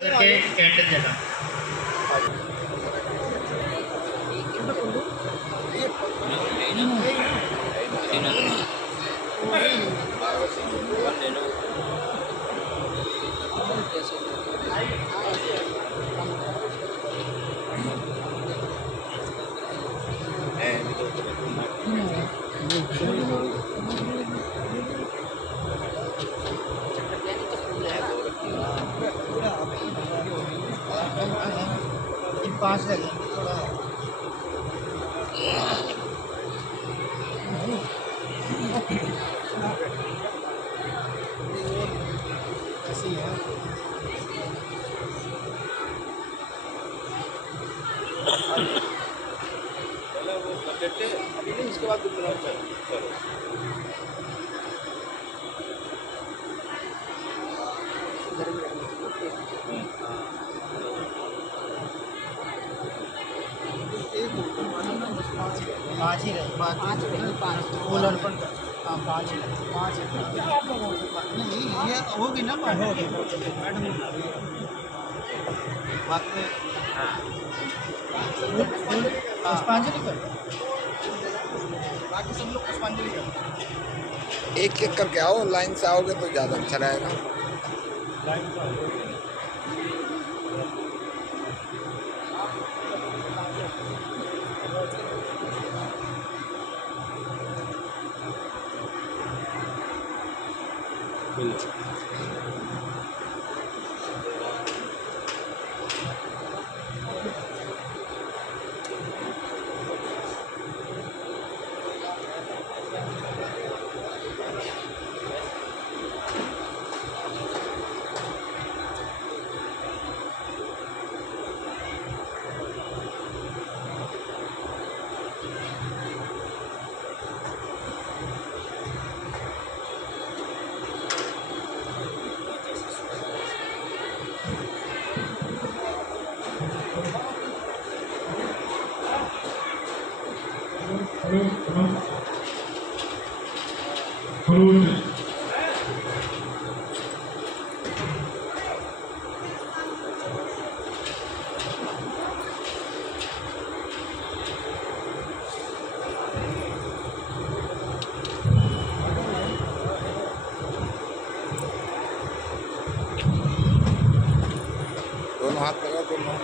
के कैंटीन जगह पास लगे थोड़ा ऐसे ही है। पहले वो कर देते अभी नहीं, उसके बाद चलो पाँच ही रहे, पाँच फूल अर्पण कर। हाँ पाँच ही रहे, पाँच नहीं ये होगी ना मैडम बात में पुष्पांजलि कर, बाकी सब लोग पुष्पांजलि कर। एक एक करके आओ, लाइन से आओगे तो ज़्यादा अच्छा रहेगा। दोनों हाथ लगाओ, दोनों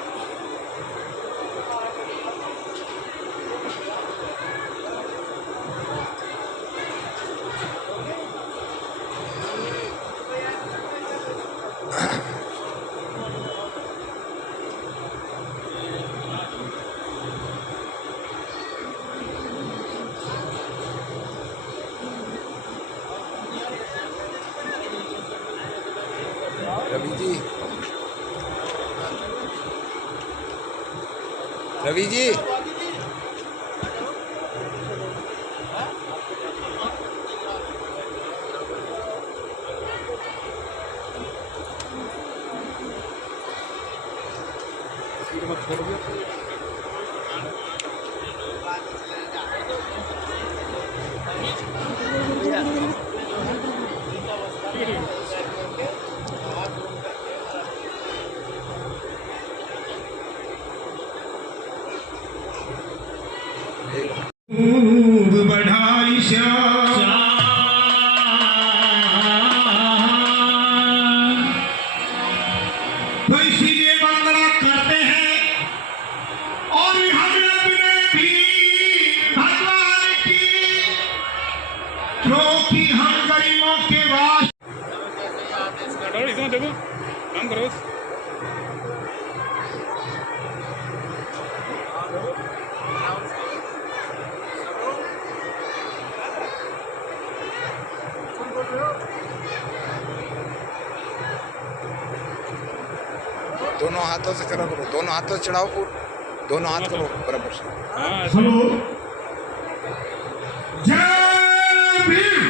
रवि जी बढ़ाई तो इसीलिए वंदना करते हैं और हम अपने भी भगवान की, क्योंकि हम गरीबों के वास। देखो काम करो। दोनों हाथों से करो, दोनों हाथों से चढ़ाओ, दोनों हाथ करो बराबर से। हेलो, जय भीम,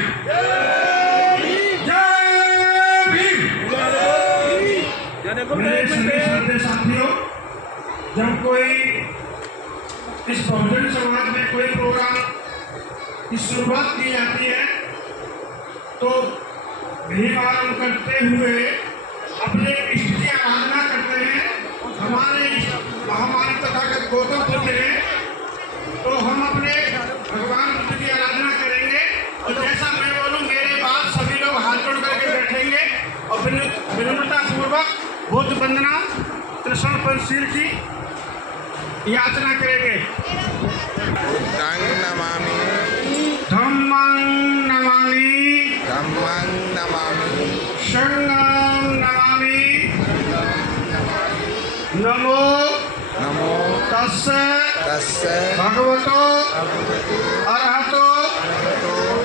जय भीम। मेरे सभी साथियों, जब कोई इस बहुजन समाज में कोई प्रोग्राम की शुरुआत की जाती है तो भीम आराम करते हुए अपने इष्ट की आराधना करते बुद्ध वंदना त्रिशूल पंचशील की याचना करेंगे। बुद्धं नमामि धम्मं नमामि धम्मं नमामि संघं नमामि नमो नमो तस्से तस्य भगवतो अरहतो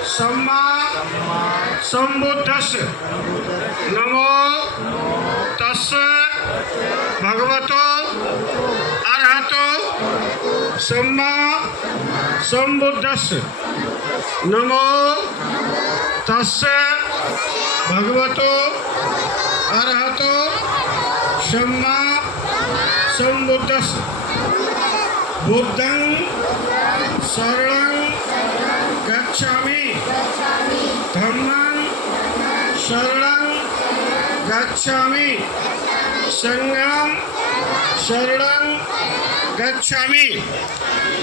सम्मा संबुद्धस्य नमो तस्से भगवतो अरहतो सम्मा संबुद्धस्य नमो तस्से भगवतो अरहतो सम्मा संबुद्धस्य बुद्धं शरणं गच्छामि धम्मं शरणं गच्छामि संघं शरणं गच्छामि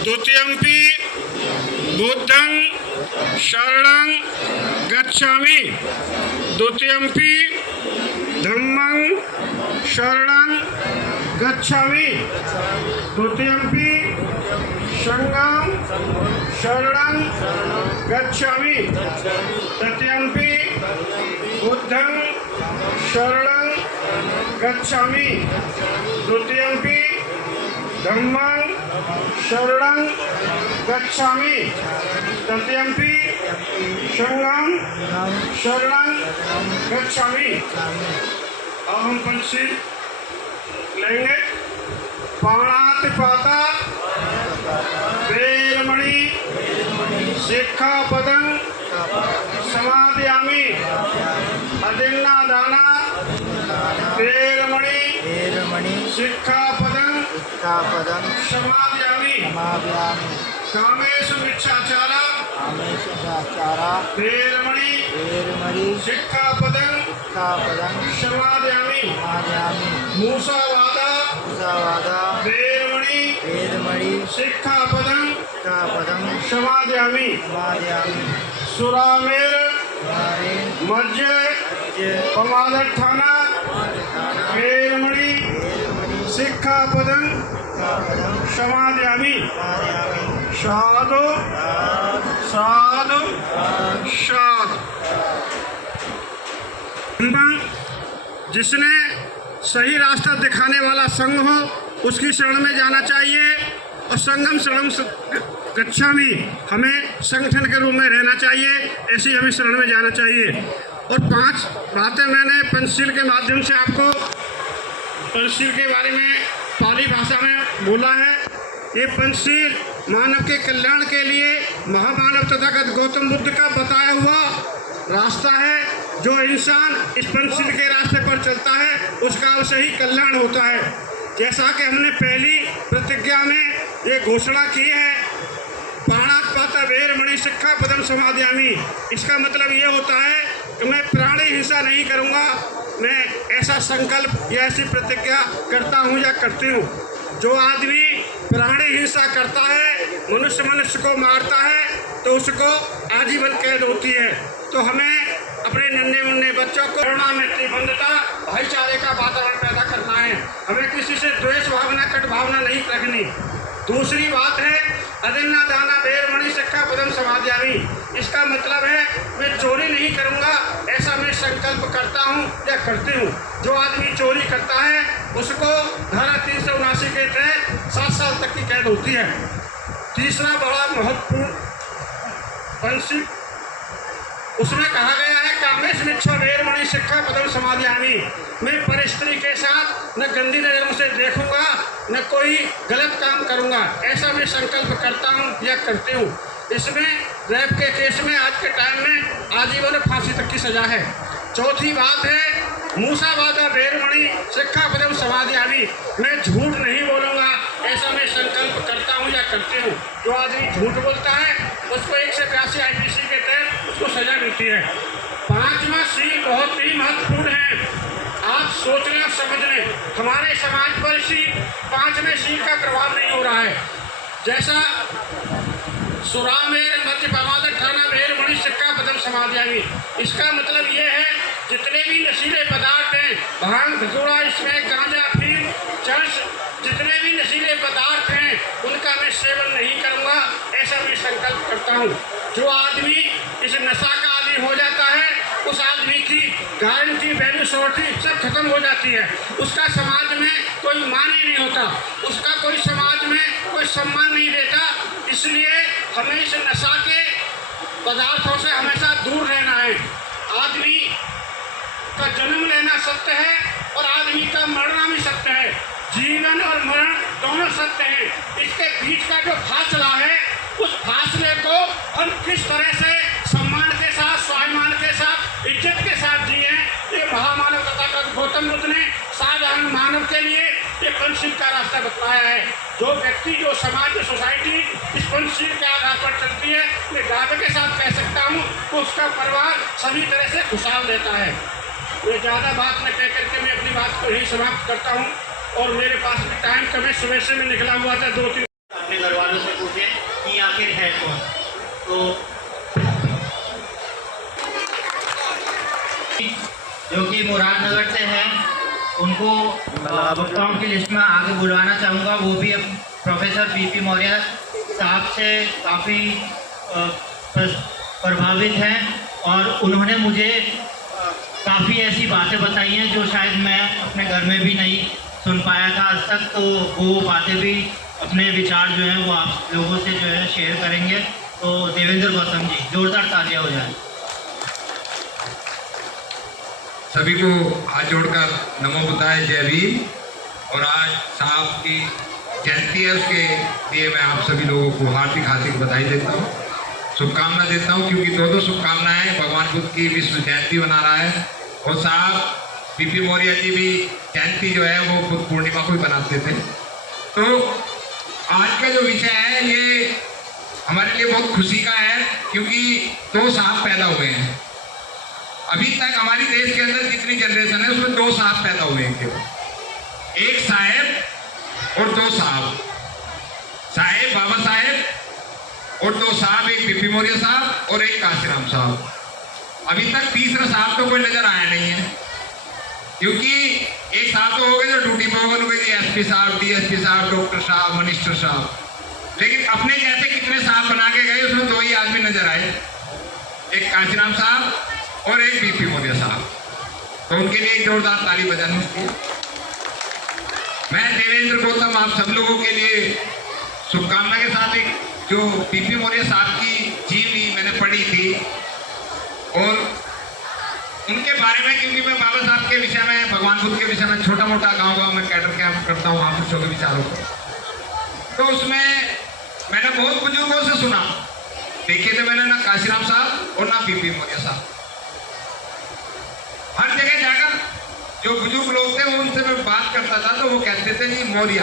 द्वितीयंपि बुद्धं शरणं गच्छामि द्वितीयंपि धम्मं शरणं गच्छामि द्वितीयंपि संघं शरणं गच्छामि तृतीयंपि बुद्धं शरणं गच्छामि तृतीयंपि धम्मं शरणं गच्छामि तृतीयंपि संघं शरणं गच्छामि। अब हम पंचशील लेंगे। पाणातिपाता वेरमणि सिक्खापदं समादयामि अदिन्नादाना वेरमणि सिक्खापदं समादयामि कामेषु मिच्छाचारा वेरमणि सिक्खापदं समादयामि मूसावादा वेरमणि सिक्खापदं समादयामि सुरामेर मज्ज प्रमादठाना वेरमणि सिक्खापदं समादयामि साधु साधु साधु। जिसने सही रास्ता दिखाने वाला संघ हो उसकी शरण में जाना चाहिए और संगम शरण गच्छामि हमें संगठन के रूप में रहना चाहिए, ऐसी हमें शरण में जाना चाहिए। और 5 बातें मैंने पंचशील के माध्यम से आपको पंचशील के बारे में पाली भाषा में बोला है। ये पंचशील मानव के कल्याण के लिए महामानव तथागत गौतम बुद्ध का बताया हुआ रास्ता है। जो इंसान इस पंचशील के रास्ते पर चलता है उसका अवश्य ही कल्याण होता है। जैसा कि हमने पहली प्रतिज्ञा में ये घोषणा की है, प्राणात्पाता वेरमणि सिक्खापदं समादयामि, इसका मतलब ये होता है कि मैं प्राणी हिंसा नहीं करूँगा। मैं ऐसा संकल्प या ऐसी प्रतिज्ञा करता हूँ या करती हूँ। जो आदमी प्राणी हिंसा करता है, मनुष्य को मारता है, तो उसको आजीवन कैद होती है। तो हमें अपने नन्हे मुन्ने बच्चों को करुणा मैत्री बंधुता भाईचारे का वातावरण पैदा करना है। हमें किसी से द्वेष भावना कट भावना नहीं रखनी। दूसरी बात है अदिन्नादाना वेरमणि सिक्खापदं समादयामि, इसका मतलब है मैं चोरी नहीं करूंगा, ऐसा मैं संकल्प करता हूं या करती हूं। जो आदमी चोरी करता है उसको धारा 379 के तहत 7 साल तक की कैद होती है। तीसरा बड़ा महत्वपूर्ण पंचशील उसमें कहा गया है कामेश मिच्छा वेरमणि सिक्खापदं समादयामि, मैं पर स्त्री के साथ न गंदी नजरों से देखूंगा न कोई गलत काम करूंगा, ऐसा मैं संकल्प करता हूं या करती हूं। इसमें रेप के केस में आज के टाइम में आजीवन फांसी तक की सजा है। चौथी बात है मूसावादा वेरमणि सिक्खापदं समादयामि, मैं झूठ नहीं बोलूँगा, ऐसा मैं संकल्प करता हूँ या करती हूँ। जो आदमी झूठ बोलता है उसको 182 IPC के तहत उसको सजा मिलती है। 5वां शील बहुत ही महत्वपूर्ण है। आप सोचने और समझने, हमारे समाज पर इसी 5वें शील का प्रभाव नहीं हो रहा है। जैसा सुरामेर मध्य प्रमादठाना वेरमणि सिक्खापदं समादयामि, इसका मतलब ये है जितने भी नशीले पदार्थ हैं, भांग, धतूरा, इसमें गांजा, अफीम, चरस, जितने भी नशीले पदार्थ हैं उनका मैं सेवन नहीं करूँगा, ऐसा मैं संकल्प करता हूँ। जो आदमी इस नशा का आदि हो जाता है उस आदमी की गारंटी, वैल्यू, श्योरिटी सब खत्म हो जाती है। उसका समाज में कोई मान ही नहीं होता, उसका कोई समाज में कोई सम्मान नहीं देता। इसलिए हमें इस नशा के पदार्थों से हमेशा दूर रहना है। आदमी का जन्म लेना सत्य है और आदमी का मरना भी सत्य है। जीवन और मरण दोनों सत्य हैं। इसके बीच का जो फासला है उस फासले को हम किस तरह से सम्मान के साथ, स्वाभिमान के साथ, इज्जत के साथ जिए, ये महामानव तथागत गौतम बुद्ध ने साधारण मानव के लिए ये पंचशील का रास्ता बतलाया है। जो व्यक्ति, जो समाज, जो सोसाइटी इस पंचशील के आधार पर चलती है, मैं दावे के साथ कह सकता हूँ तो उसका परिवार सभी तरह से खुशहाल रहता है। मैं ज़्यादा बात न कह करके मैं अपनी बात को यही समाप्त करता हूँ और मेरे पास भी टाइम कम है। सुबह से मैं निकला हुआ था 2-3। अपने घर वालों से पूछे कि आखिर है कौन, तो जो कि मुरादनगर से हैं उनको वक्ताओं की लिस्ट में आगे बुलवाना चाहूँगा। वो भी अब प्रोफेसर पीपी मौर्य साहब से काफ़ी प्रभावित हैं और उन्होंने मुझे काफ़ी ऐसी बातें बताई हैं जो शायद मैं अपने घर में भी नहीं सुन पाया था आज तक। तो वो बातें भी, अपने विचार जो हैं वो आप लोगों से जो है शेयर करेंगे। तो देवेंद्र गौतम जी, जोरदार तालियां हो जाए। सभी को हाथ जोड़कर नमो बुद्धाय, जय भीम। और आज साहब की जयंती है, उसके लिए मैं आप सभी लोगों को हार्दिक बधाई देता हूँ, शुभकामना देता हूँ, क्योंकि दो शुभकामनाएं। भगवान बुद्ध की विश्व जयंती मना रहा है और साहब पीपी मौर्य जी भी जयंती जो है वो बुद्ध पूर्णिमा को ही बनाते थे। तो आज का जो विषय है ये हमारे लिए बहुत खुशी का है, क्योंकि 2 साहब पैदा हुए हैं। अभी तक हमारी देश के अंदर जितनी जनरेशन है उसमें 2 साहब पैदा हुए हैं केवल। एक साहेब और 2 साहब, साहेब बाबा साहेब और 2 साहब, एक पीपी मौर्य साहब और एक काशीराम साहब। अभी तक तीसरा साहब तो कोई नजर आया नहीं है, क्योंकि एक साहब तो हो गए जो ड्यूटी पर हो गए, एसपी साहब, डीएसपी साहब, डॉक्टर साहब, मिनिस्टर साहब। लेकिन अपने जैसे कितने साहब बना के गए, उसमें 2 ही आदमी नजर आए, एक काशीराम साहब और एक पीपी मौर्य साहब। तो उनके लिए एक जोरदार ताली बजानी चाहिए। मैं देवेंद्र गौतम आप सब लोगों के लिए शुभकामना के साथ एक जो पीपी मौर्य साहब की जीवनी मैंने पढ़ी थी और उनके बारे में, क्योंकि मैं बाबा साहब के विषय में, भगवान बुद्ध के विषय में छोटा मोटा गाँव में कैडर कैंप करता हूँ महापुरुषों के विचारों को। तो उसमें मैंने बहुत बुजुर्गों से सुना, देखे थे मैंने, ना काशीराम साहब और ना पीपी मौर्य साहब। हर जगह जाकर जो बुजुर्ग लोग थे वो उनसे मैं बात करता था तो वो कहते थे जी मौर्य।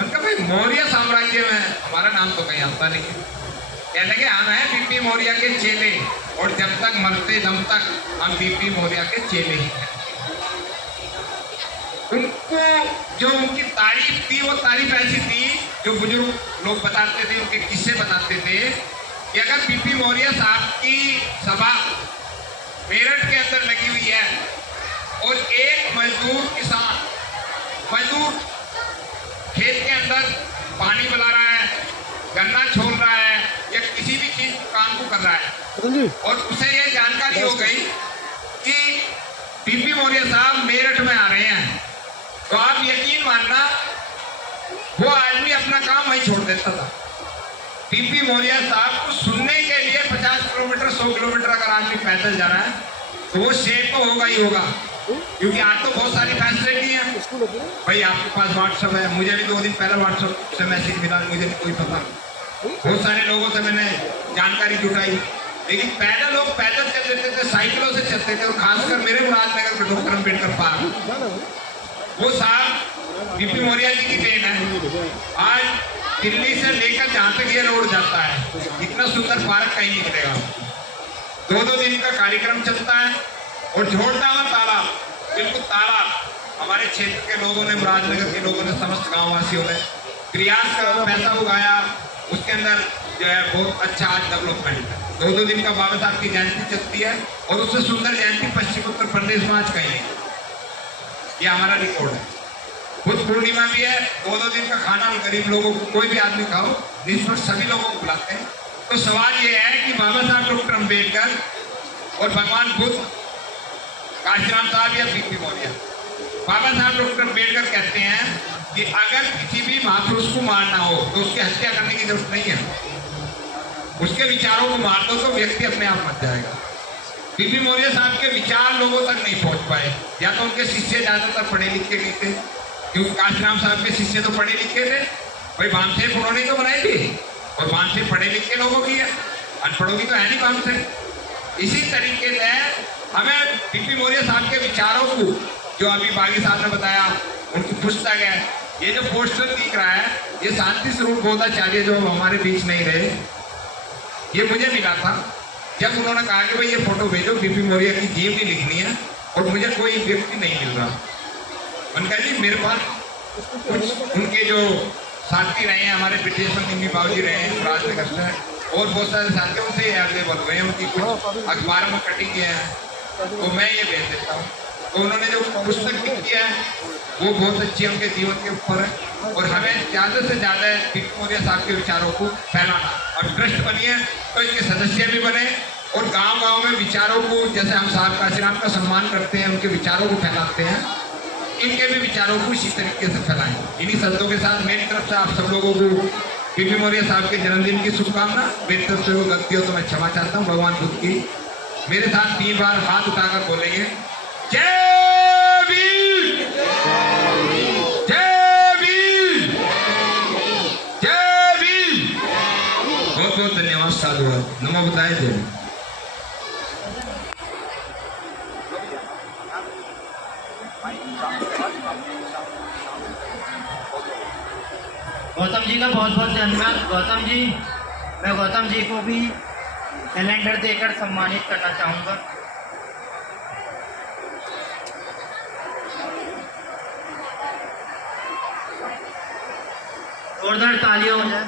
उनका भाई मौर्य साम्राज्य में हमारा नाम तो कहीं आता नहीं है। कहने लगे हम हैं पीपी मौर्य के चेले और जब तक मरते दम तक हम पीपी मौर्य के चेले ही हैं। उनको जो उनकी तारीफ थी वो तारीफ ऐसी थी, जो बुजुर्ग लोग बताते थे, उनके किस्से बताते थे कि अगर पीपी मौर्य साहब की सभा मेरठ के अंदर लगी हुई है और एक मजदूर खेत के अंदर पानी बना रहा है, गन्ना छोल रहा है या किसी भी चीज काम को कर रहा है और उसे ये जानकारी हो गई कि पीपी मौर्य साहब मेरठ में आ रहे हैं, तो आप यकीन मानना वो आदमी अपना काम वहीं छोड़ देता था। पीपी मौर्य साहब को सुनने के लिए 50 किलोमीटर 100 किलोमीटर अगर आदमी पैदल जा रहा है तो वो सेफ तो होगा ही होगा, क्योंकि आज तो बहुत सारी फैसिलिटी है। भाई आपके पास व्हाट्सएप है, मुझे भी 2 दिन पहले व्हाट्सएप से मैसेज मिला, मुझे भी कोई पता नहीं। बहुत सारे लोगों से मैंने जानकारी जुटाई, लेकिन पहले लोग पैदल चल देते थे, साइकिलों से चलते थे, और खासकर मेरे मुरादनगर में डॉक्टर अम्बेडकर पार्क, वो साहब पीपी मौर्य जी की देन है। आज दिल्ली से लेकर जहाँ तक ये रोड जाता है, इतना सुंदर पार्क कहीं नहीं मिलेगा। 2-2 दिन का कार्यक्रम चलता है और झोड़ता हुआ तालाब, बिल्कुल तालाब हमारे क्षेत्र के लोगों ने, मुरादनगर के लोगों ने, समस्त गाँव वासियों ने प्रयास का पैसा उगाया, उसके अंदर जो है बहुत अच्छा आज डेवलपमेंट है। 2-2 दिन का बाबा साहब की जयंती चलती है और उससे सुंदर जयंती पश्चिम उत्तर प्रदेश में आज कहीं नहीं। ये हमारा रिकॉर्ड है। बुद्ध पूर्णिमा भी है, 2-2 दिन का खाना गरीब लोगों को, कोई भी आदमी खाओ, जिस पर सभी लोगों को बुलाते हैं। तो सवाल ये है कि बाबा साहब डॉक्टर अम्बेडकर और भगवान बुद्ध, काशीराम साहब या बीपी मौर्य, बाबा साहब डॉक्टर अम्बेडकर कहते हैं कि अगर किसी भी महापुरुष को मारना हो तो उसकी हत्या करने की जरूरत नहीं है, उसके विचारों को मार दो तो व्यक्ति अपने आप मर जाएगा। बीपी मौर्य साहब के विचार लोगों तक नहीं पहुंच पाए, या तो उनके शिष्य ज्यादातर पढ़े लिखे नहीं थे, क्योंकि काशीराम साहब के शिष्य तो पढ़े लिखे थे, भाई बामसेफ उन्होंने तो बनाई थी, और बामसेफ पढ़े लिखे लोगों की है, अनपढ़ों की तो है नहीं बामसेफ। इसी तरीके से हमें बीपी मौर्य साहब के विचारों को, जो अभी बागी साहब ने बताया, उनकी पुस्तक है, ये जो पोस्टर दिख रहा है, ये शांति स्वरूप बोधाचार्य जो हमारे बीच नहीं रहे, ये मुझे मिला था जब उन्होंने कहा कि भाई ये फोटो भेजो, बीपी मौर्य की जीवनी लिखनी है और मुझे कोई व्यक्ति नहीं मिल रहा। उनका जी मेरे पास कुछ उनके जो साथी रहे हैं, हमारे विदेश में बाबूजी रहे हैं राजनगर से, और बहुत सारे साथी उनसे अवेलेबल हुए हैं, उनकी कुछ अखबारों में कटिंग किए हैं, तो मैं ये भेज देता हूँ। तो उन्होंने जो पुस्तक लिखी है वो बहुत अच्छी है, उनके जीवन के ऊपर है, और हमें ज़्यादा से ज़्यादा बीपी मौर्य साहब के विचारों को फैलाना, और ट्रस्ट बनिए तो इसके सदस्य भी बने, और गांव-गांव में विचारों को, जैसे हम साहब काशीराम का सम्मान करते हैं, उनके विचारों को फैलाते हैं, इनके भी विचारों को इसी तरीके से फैलाएं। इन्हीं शब्दों के साथ मेरी तरफ से आप सब लोगों को बीपी मौर्य साहब के जन्मदिन की शुभकामना। मेरी तरफ से वो गलती हो तो मैं क्षमा चाहता हूँ। भगवान बुद्ध की मेरे साथ 3 बार हाथ उठाकर बोलेंगे, जय वीर, जय वीर, जय वीर। बहुत बहुत धन्यवाद, साधुवाद, नमो बुद्धाय, जय वीर। गौतम जी का बहुत बहुत धन्यवाद। गौतम जी, मैं गौतम जी को भी कैलेंडर देकर सम्मानित करना चाहूँगा। जोरदार तालियां हो जाए।